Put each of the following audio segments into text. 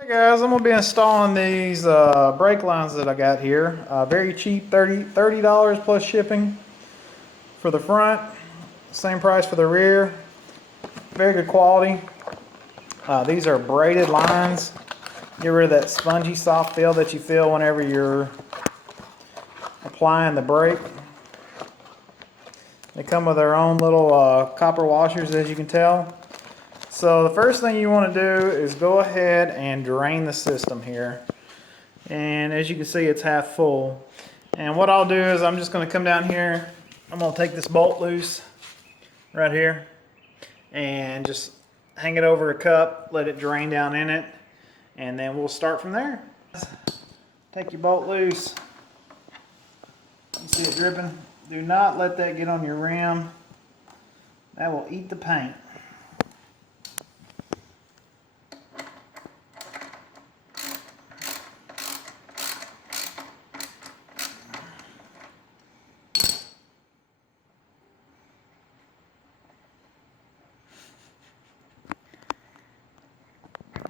Hey guys, I'm going to be installing these brake lines that I got here. Very cheap, $30 plus shipping for the front. Same price for the rear. Very good quality. These are braided lines. Get rid of that spongy soft feel that you feel whenever you're applying the brake. They come with their own little copper washers, as you can tell. So the first thing you want to do is go ahead and drain the system here. And as you can see, it's half full. And what I'll do is I'm just going to come down here. I'm going to take this bolt loose right here and just hang it over a cup, let it drain down in it, and then we'll start from there. Take your bolt loose. You see it dripping? Do not let that get on your rim. That will eat the paint.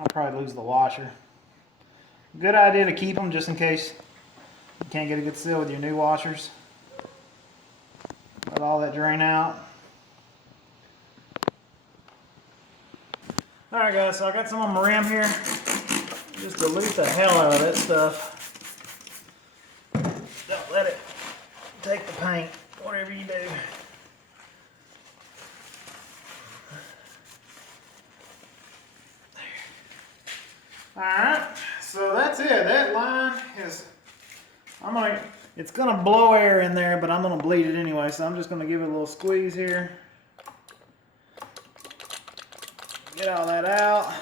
I'll probably lose the washer. Good idea to keep them just in case you can't get a good seal with your new washers. Let all that drain out. Alright guys, so I got some on my rim here. Just dilute the hell out of that stuff. Don't let it take the paint, whatever you do. Alright, so that's it. That line is, it's gonna blow air in there, but I'm gonna bleed it anyway, so I'm just gonna give it a little squeeze here. Get all that out.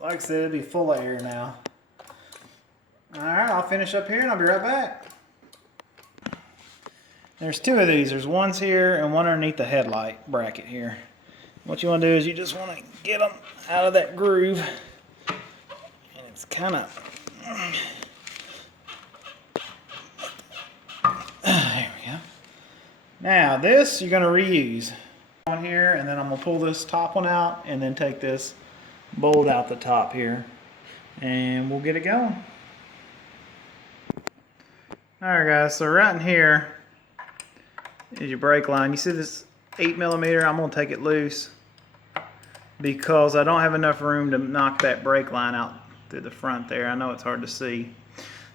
Like I said, it'll be full of air now. Alright, I'll finish up here and I'll be right back. There's two of these. There's ones here and one underneath the headlight bracket here. What you want to do is you just want to get them out of that groove. And it's kind of... There we go. Now this you're going to reuse. On here, and then I'm going to pull this top one out and then take this bolt out the top here. And we'll get it going. Alright guys, so right in here is your brake line. You see this 8mm? I'm going to take it loose because I don't have enough room to knock that brake line out through the front there. I know it's hard to see.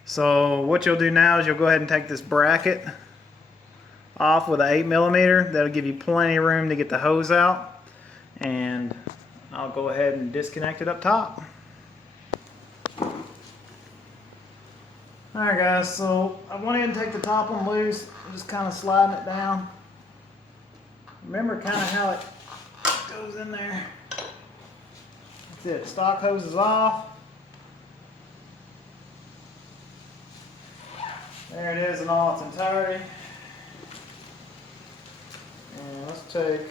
So what you'll do now is you'll go ahead and take this bracket off with an 8mm. That'll give you plenty of room to get the hose out. And I'll go ahead and disconnect it up top. Alright guys, so I went ahead and take the top one loose, just kind of sliding it down. Remember kind of how it goes in there. That's it, stock hose is off. There it is in all its entirety. And let's take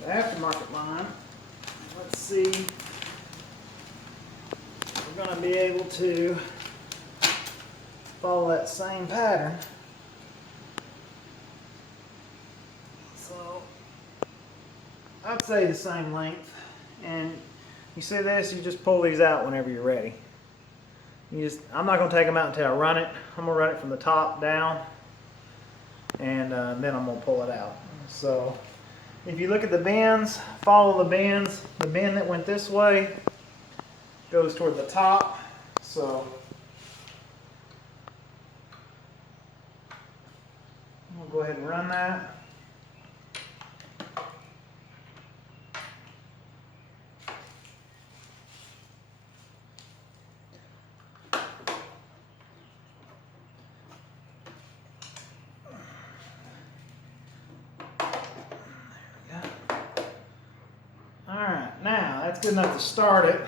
the aftermarket line. Let's see. We're going to be able to follow that same pattern. So I'd say the same length. And you see this, you just pull these out whenever you're ready. I'm not going to take them out until I run it. I'm going to run it from the top down, and then I'm going to pull it out. So if you look at the bends, follow the bends. The bend that went this way goes toward the top. So we'll go ahead and run that. Alright, now that's good enough to start it.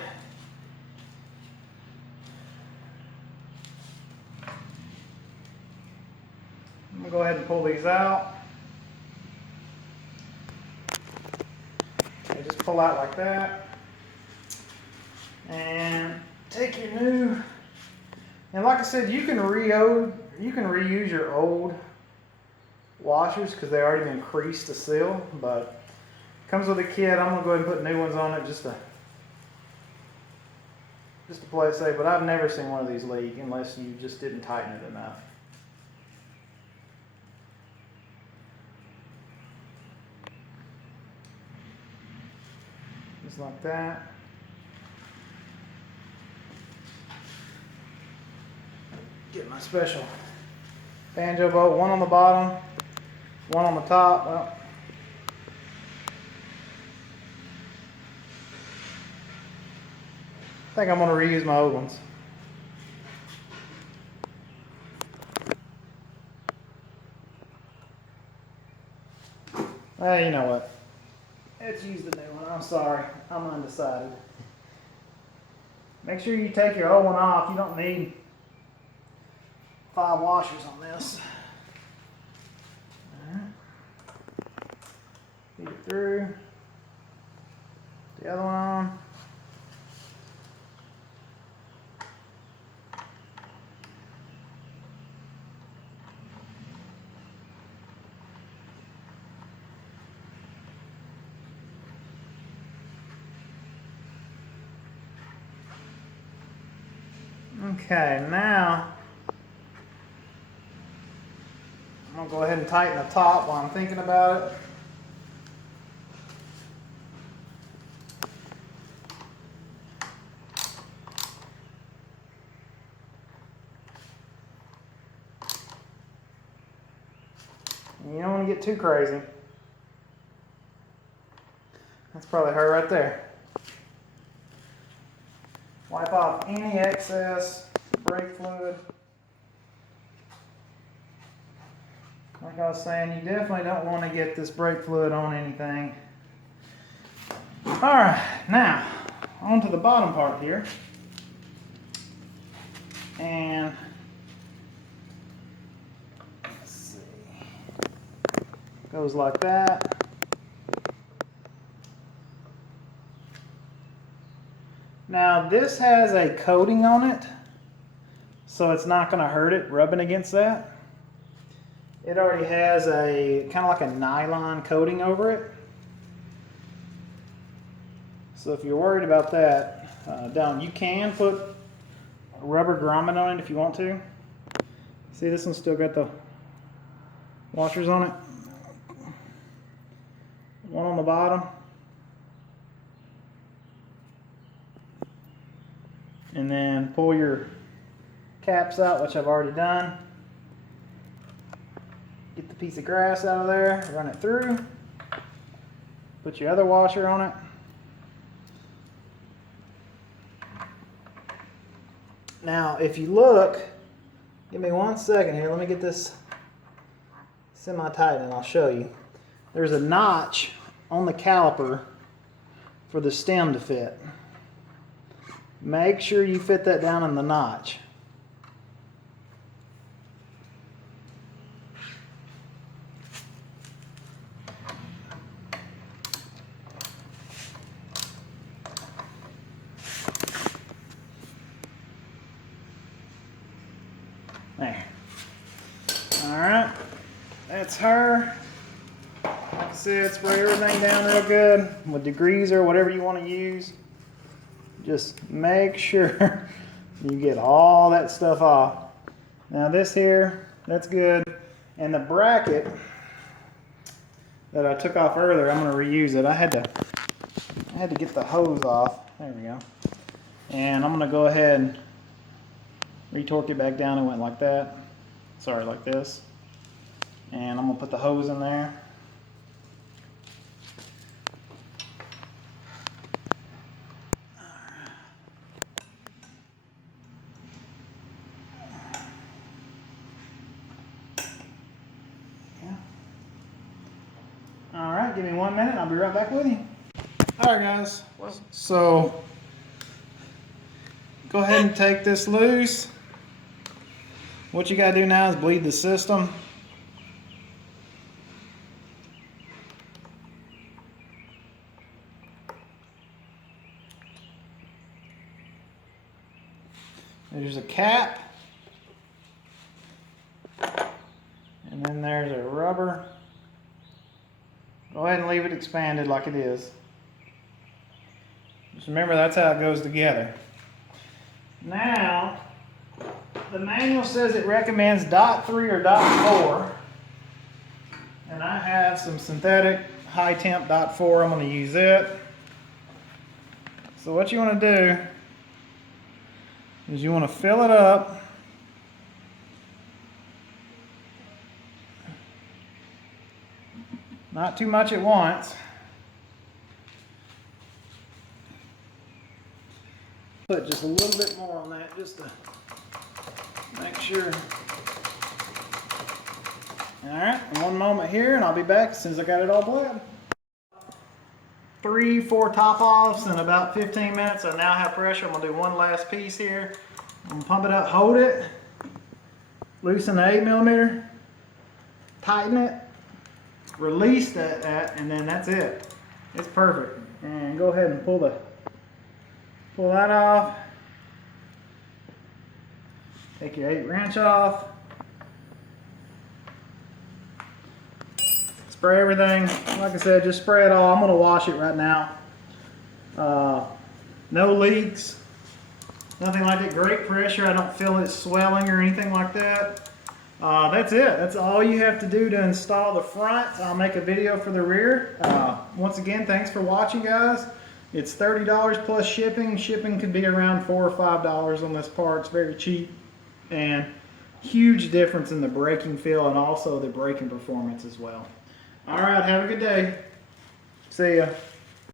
I'm going to go ahead and pull these out. Okay, just pull out like that. And take your new, and like I said, you can reuse your old washers because they already been creased to seal, but comes with a kit. I'm gonna go ahead and put new ones on it just to play it safe. But I've never seen one of these leak unless you just didn't tighten it enough. Just like that. Get my special banjo bolt, one on the bottom, one on the top. Well, I think I'm going to reuse my old ones. You know what? Let's use the new one. I'm sorry. I'm undecided. Make sure you take your old one off. You don't need 5 washers on this. Alright. Feed it through. The other one on. Okay, now I'm going to go ahead and tighten the top while I'm thinking about it. You don't want to get too crazy. That's probably her right there. Wipe off any excess brake fluid. Like I was saying, you definitely don't want to get this brake fluid on anything. Alright, now on to the bottom part here. And let's see. Goes like that. Now this has a coating on it, so it's not going to hurt it rubbing against that. It already has a kind of like a nylon coating over it. So if you're worried about that, you can put a rubber grommet on it if you want to. See, this one's still got the washers on it. One on the bottom. And then pull your caps out, which I've already done. Get the piece of grass out of there, run it through. Put your other washer on it. Now, if you look, give me 1 second here, let me get this semi-tight and I'll show you. There's a notch on the caliper for the stem to fit. Make sure you fit that down in the notch. There. Alright, that's her. Like I said, spray everything down real good with degreaser, whatever you want to use. Just make sure you get all that stuff off. Now this here, that's good. And the bracket that I took off earlier, I'm going to reuse it. I had to get the hose off. There we go. And I'm going to go ahead and retorque it back down. It went like that. Sorry, like this. And I'm going to put the hose in there. Alright, give me 1 minute and I'll be right back with you. Alright guys, so go ahead and take this loose. What you gotta do now is bleed the system. There's a cap. And then there's a rubber. Go ahead and leave it expanded like it is. Just remember that's how it goes together. Now, the manual says it recommends .3 or .4. And I have some synthetic high temp .4. I'm going to use it. So what you want to do is you want to fill it up. Not too much at once. Put just a little bit more on that just to make sure. Alright, one moment here and I'll be back as soon as I got it all bled. 3-4 top offs in about 15 minutes. I now have pressure. I'm going to do one last piece here. I'm going to pump it up, hold it, loosen the 8mm, tighten it, release that, and then that's it. It's perfect. And go ahead and pull that off. Take your 8 wrench off. Spray everything. Like I said, just spray it all. I'm going to wash it right now. No leaks. Nothing like it. Great pressure. I don't feel it swelling or anything like that. That's it. That's all you have to do to install the front. I'll make a video for the rear. Once again, thanks for watching, guys. It's $30 plus shipping. Shipping could be around $4 or $5 on this part. It's very cheap. And huge difference in the braking feel and also the braking performance as well. All right, have a good day. See ya.